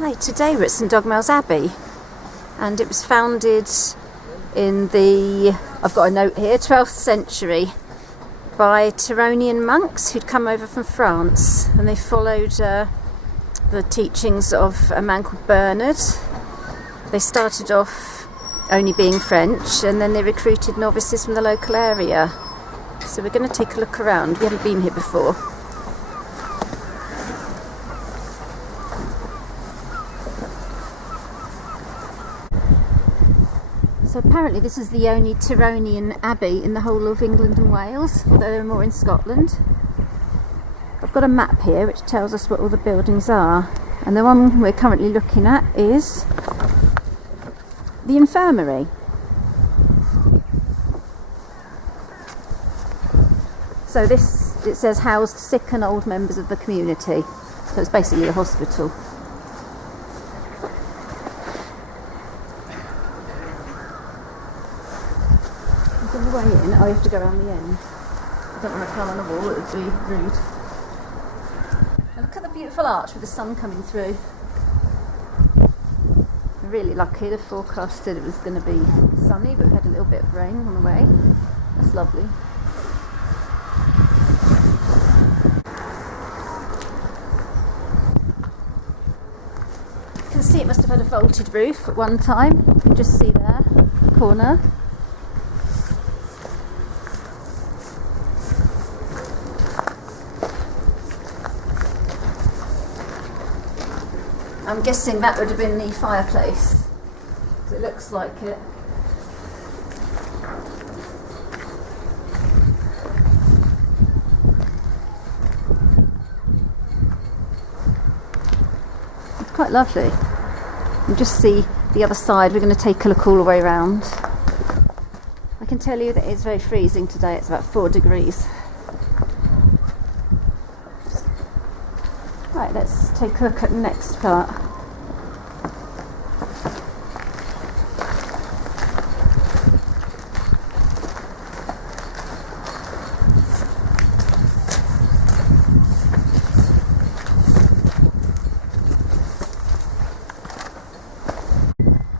Hi, today we're at St Dogmael's Abbey, and it was founded in the, I've got a note here, 12th century by Tironian monks who'd come over from France, and they followed the teachings of a man called Bernard. They started off only being French, and then they recruited novices from the local area. So we're going to take a look around. We haven't been here before. So apparently this is the only Tironian abbey in the whole of England and Wales, although there are more in Scotland. I've got a map here which tells us what all the buildings are, and the one we're currently looking at is the Infirmary. So this, it says, housed sick and old members of the community, so it's basically a hospital. On the way in, I have to go around the end. I don't want to climb on the wall, it would be rude. And look at the beautiful arch with the sun coming through. I'm really lucky. The forecast said it was going to be sunny, but we had a little bit of rain on the way. That's lovely. You can see it must have had a vaulted roof at one time. You can just see there, corner. I'm guessing that would have been the fireplace, because it looks like it. It's quite lovely. You can just see the other side. We're going to take a look all the way around. I can tell you that it's very freezing today. It's about 4 degrees. Right, let's take a look at the next part.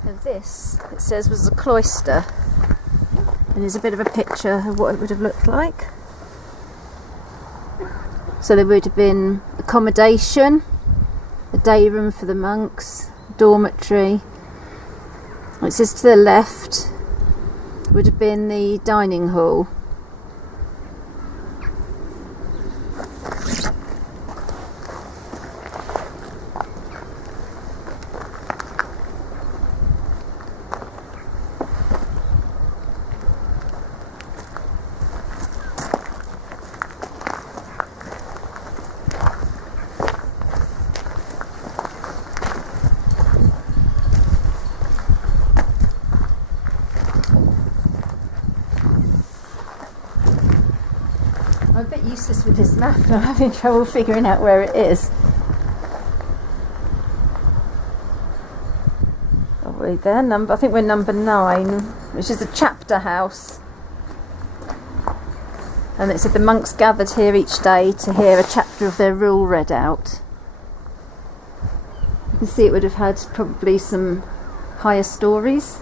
Now this, it says, was the Cloister, and there's a bit of a picture of what it would have looked like. So there would have been accommodation, a day room for the monks, dormitory. It says to the left would have been the dining hall. I'm a bit useless with this map and I'm having trouble figuring out where it is. Probably there, I think we're number 9, which is a chapter house. And it said the monks gathered here each day to hear a chapter of their rule read out. You can see it would have had probably some higher stories.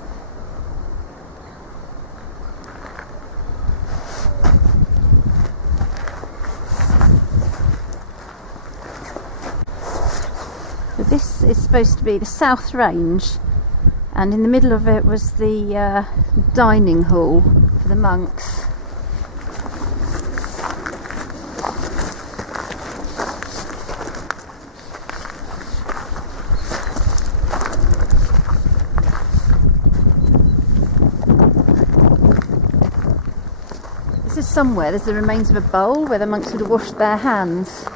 This is supposed to be the south range, and in the middle of it was the dining hall for the monks. This is somewhere, there's the remains of a bowl where the monks would have washed their hands.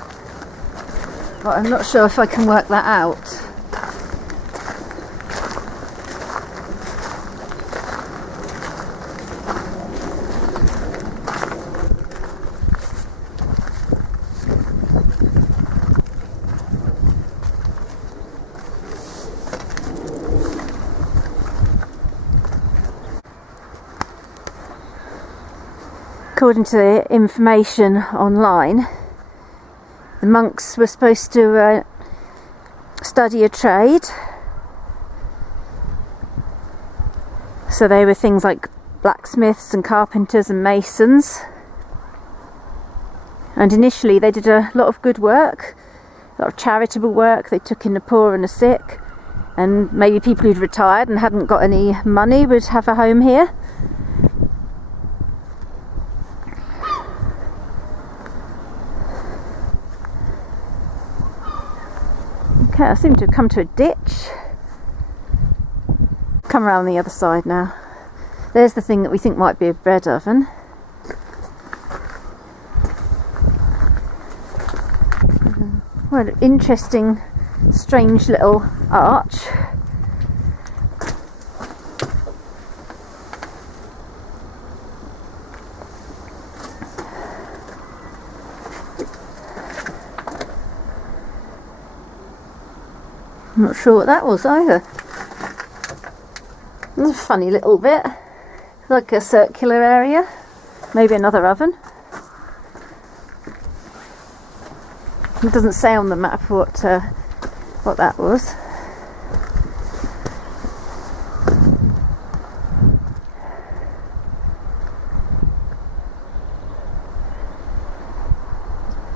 But I'm not sure if I can work that out. According to the information online, the monks were supposed to study a trade. So they were things like blacksmiths and carpenters and masons. And initially they did a lot of good work, a lot of charitable work. They took in the poor and the sick, and maybe people who'd retired and hadn't got any money would have a home here. Okay, I seem to have come to a ditch. Come around the other side now. There's the thing that we think might be a bread oven. What an interesting, strange little arch. I'm not sure what that was either. It's a funny little bit, like a circular area, maybe another oven. It doesn't say on the map what that was.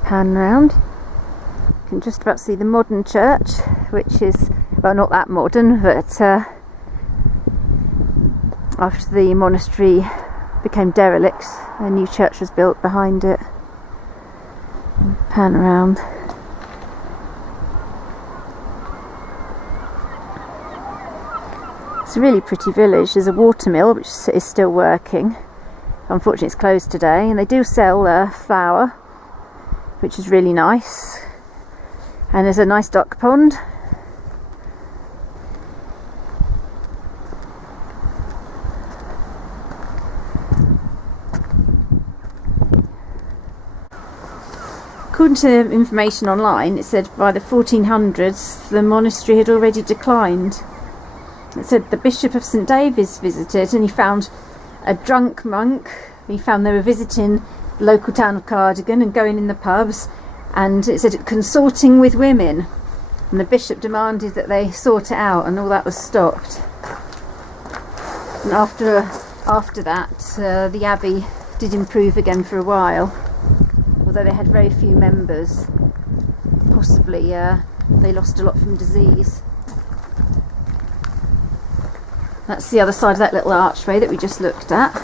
Pan round. You can just about see the modern church, which is, well, not that modern, but after the monastery became derelict, a new church was built behind it. Pan around. It's a really pretty village. There's a watermill which is still working. Unfortunately it's closed today, and they do sell flour, which is really nice. And there's a nice duck pond. According to information online, it said by the 1400s the monastery had already declined. It said the Bishop of St David's visited, and he found a drunk monk. He found they were visiting the local town of Cardigan and going in the pubs, and it said consorting with women, and the bishop demanded that they sort it out, and all that was stopped. And after that the Abbey did improve again for a while, although they had very few members. Possibly they lost a lot from disease. That's the other side of that little archway that we just looked at.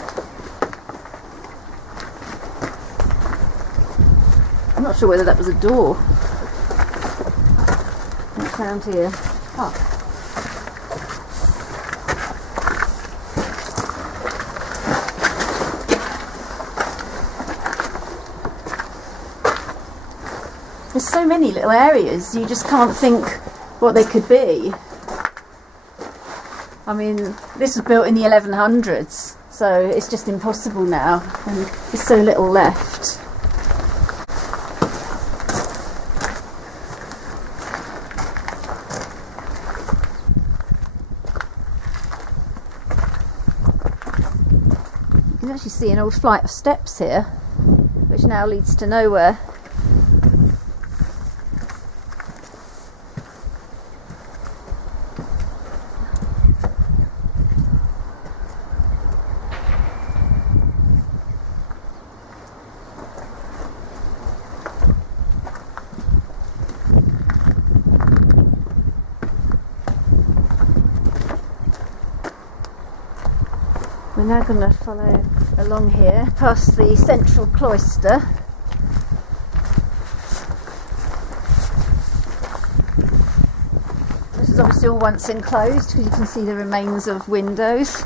I'm not sure whether that was a door. What's around here? Oh. There's so many little areas, you just can't think what they could be. I mean, this was built in the 1100s, so it's just impossible now, and there's so little left. You can actually see an old flight of steps here, which now leads to nowhere. We're now going to follow along here past the central cloister. This is obviously all once enclosed because you can see the remains of windows.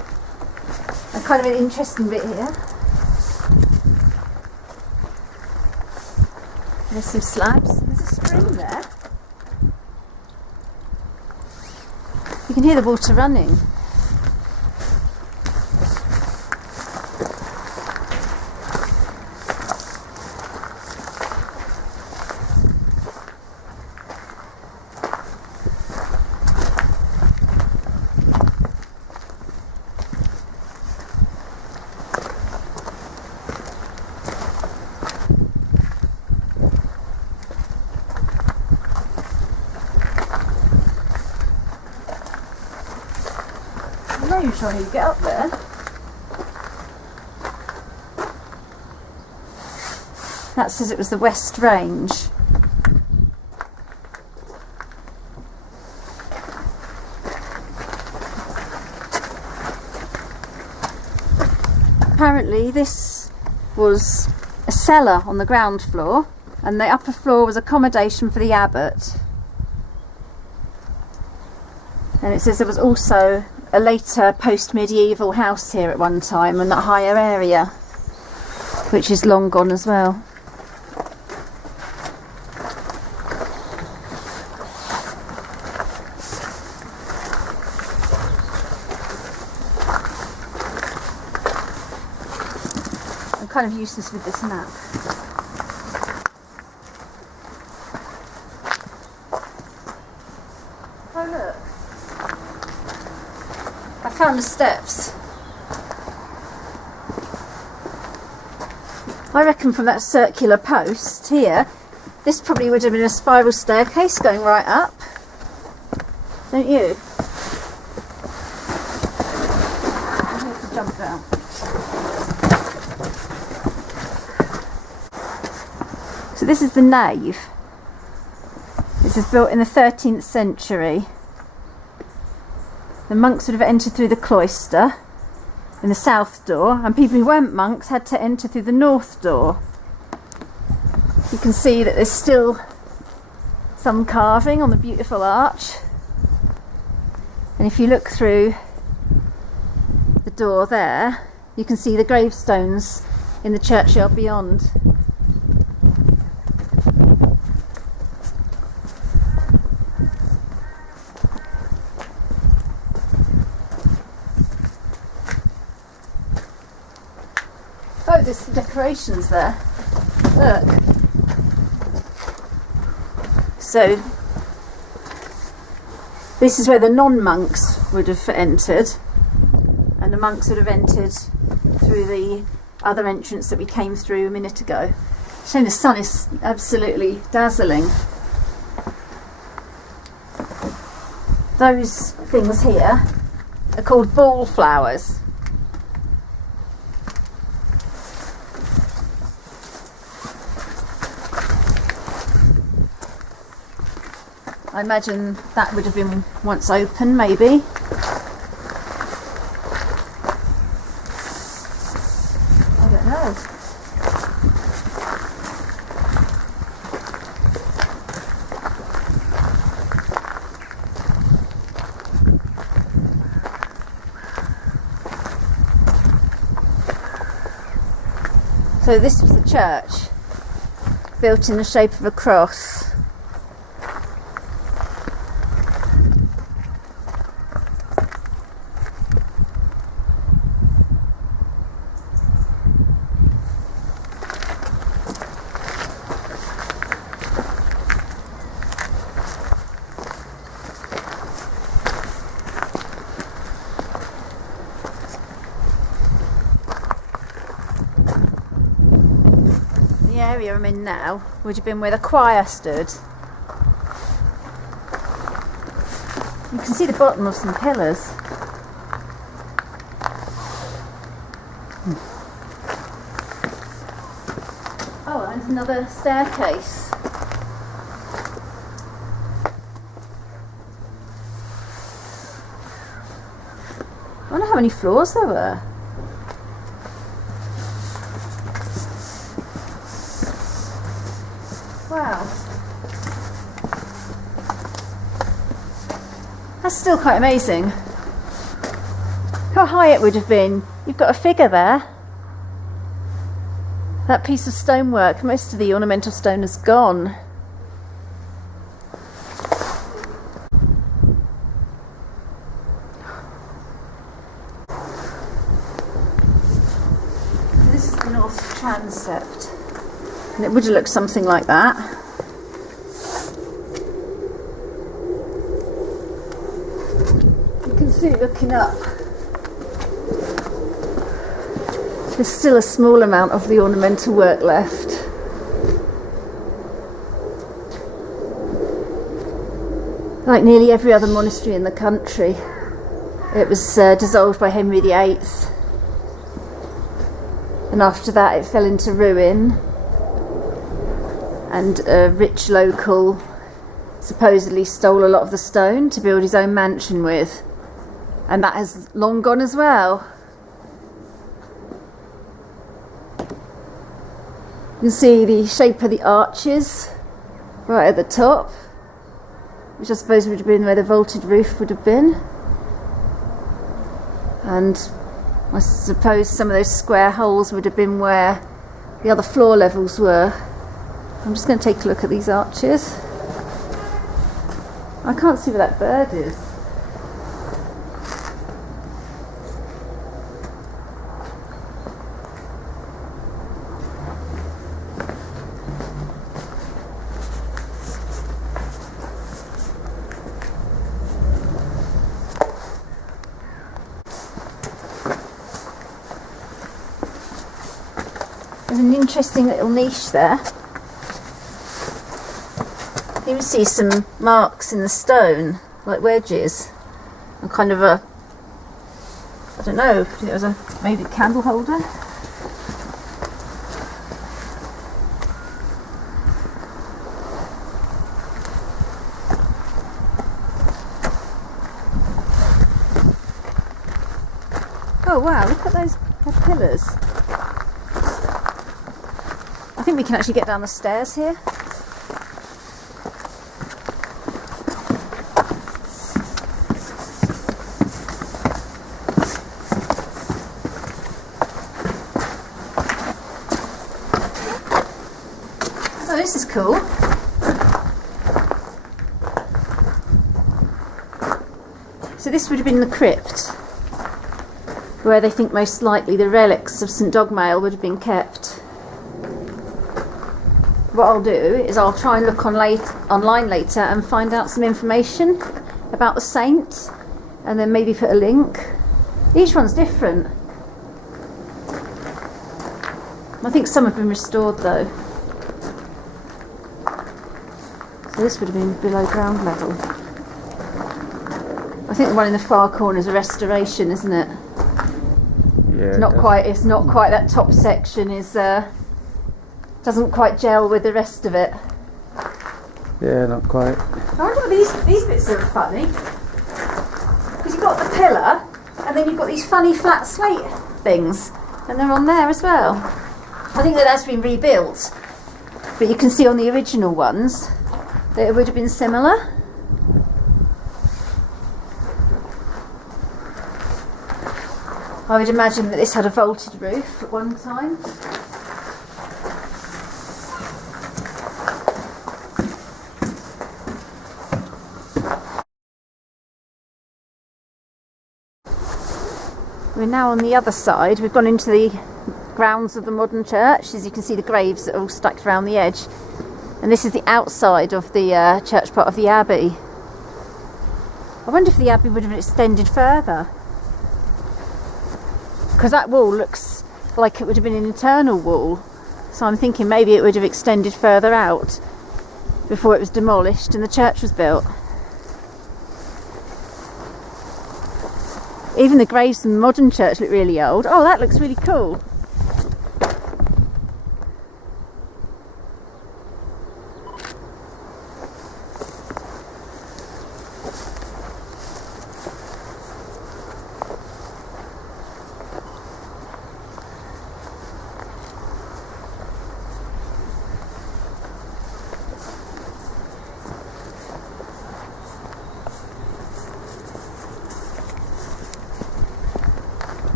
And kind of an interesting bit here. There's some slabs. There's a spring there. You can hear the water running. even sure how you get up there. That says it was the West Range. Apparently this was a cellar on the ground floor, and the upper floor was accommodation for the abbot. And it says there was also a later post-medieval house here at one time in that higher area, which is long gone as well. I'm kind of useless with this map. Oh look, I found the steps. I reckon from that circular post here, this probably would have been a spiral staircase going right up. Don't you? I have to jump down. So this is the nave. This is built in the 13th century. The monks would have entered through the cloister in the south door, and people who weren't monks had to enter through the north door. You can see that there's still some carving on the beautiful arch, and if you look through the door there, you can see the gravestones in the churchyard beyond. Oh, there's some decorations there. Look. So, this is where the non-monks would have entered, and the monks would have entered through the other entrance that we came through a minute ago. Shame the sun is absolutely dazzling. Those things here are called ball flowers. I imagine that would have been once open, maybe. I don't know. So this was the church, built in the shape of a cross. The area I'm in now would have been where the choir stood. You can see the bottom of some pillars. Oh, and another staircase. I wonder how many floors there were. Wow. That's still quite amazing. How high it would have been. You've got a figure there. That piece of stonework, most of the ornamental stone is gone. This is the north transept. And it would have looked something like that. You can see looking up, there's still a small amount of the ornamental work left. Like nearly every other monastery in the country. It was dissolved by Henry VIII, and after that it fell into ruin, and a rich local supposedly stole a lot of the stone to build his own mansion with, and that has long gone as well. You can see the shape of the arches right at the top, which I suppose would have been where the vaulted roof would have been. And I suppose some of those square holes would have been where the other floor levels were. I'm just going to take a look at these arches. I can't see where that bird is. There's an interesting little niche there. You can see some marks in the stone, like wedges, and kind of a, I don't know, I think it was maybe a candle holder. Oh wow, look at those pillars. I think we can actually get down the stairs here. Oh, this is cool. So this would have been the crypt, where they think most likely the relics of St Dogmael would have been kept. What I'll do is I'll try and look online later and find out some information about the saint, and then maybe put a link. Each one's different. I think some have been restored though. So this would have been below ground level. I think the one in the far corner is a restoration, isn't it? Yeah. It's not quite that top section is doesn't quite gel with the rest of it. Yeah, not quite. I wonder what these bits are funny. Because you've got the pillar, and then you've got these funny flat slate things, and they're on there as well. I think that has been rebuilt, but you can see on the original ones that it would have been similar. I would imagine that this had a vaulted roof at one time. We're now on the other side. We've gone into the grounds of the modern church. As you can see, the graves that are all stacked around the edge. And this is the outside of the church part of the Abbey. I wonder if the Abbey would have extended further, because that wall looks like it would have been an internal wall. So I'm thinking maybe it would have extended further out before it was demolished and the church was built. Even the graves in the modern church look really old. Oh, that looks really cool.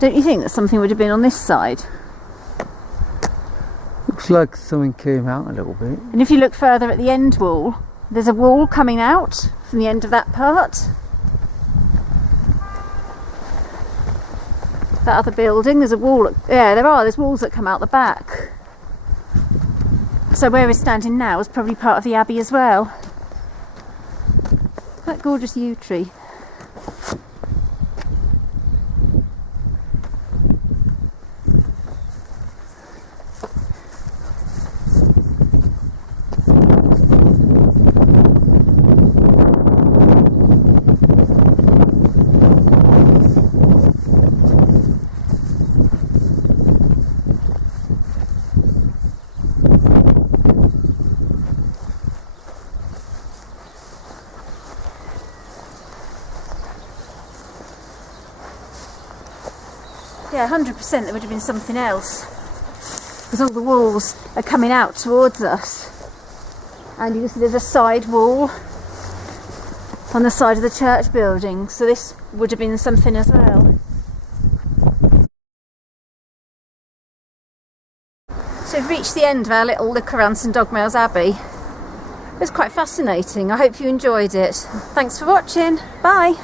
Don't you think that something would have been on this side? Looks like something came out a little bit. And if you look further at the end wall, there's a wall coming out from the end of that part. That other building, there's a wall. Yeah, there's walls that come out the back. So where we're standing now is probably part of the Abbey as well. That gorgeous yew tree. Yeah, 100% there would have been something else. Because all the walls are coming out towards us. And you can see there's a side wall on the side of the church building. So this would have been something as well. So we've reached the end of our little look around St Dogmaels Abbey. It was quite fascinating. I hope you enjoyed it. Thanks for watching. Bye.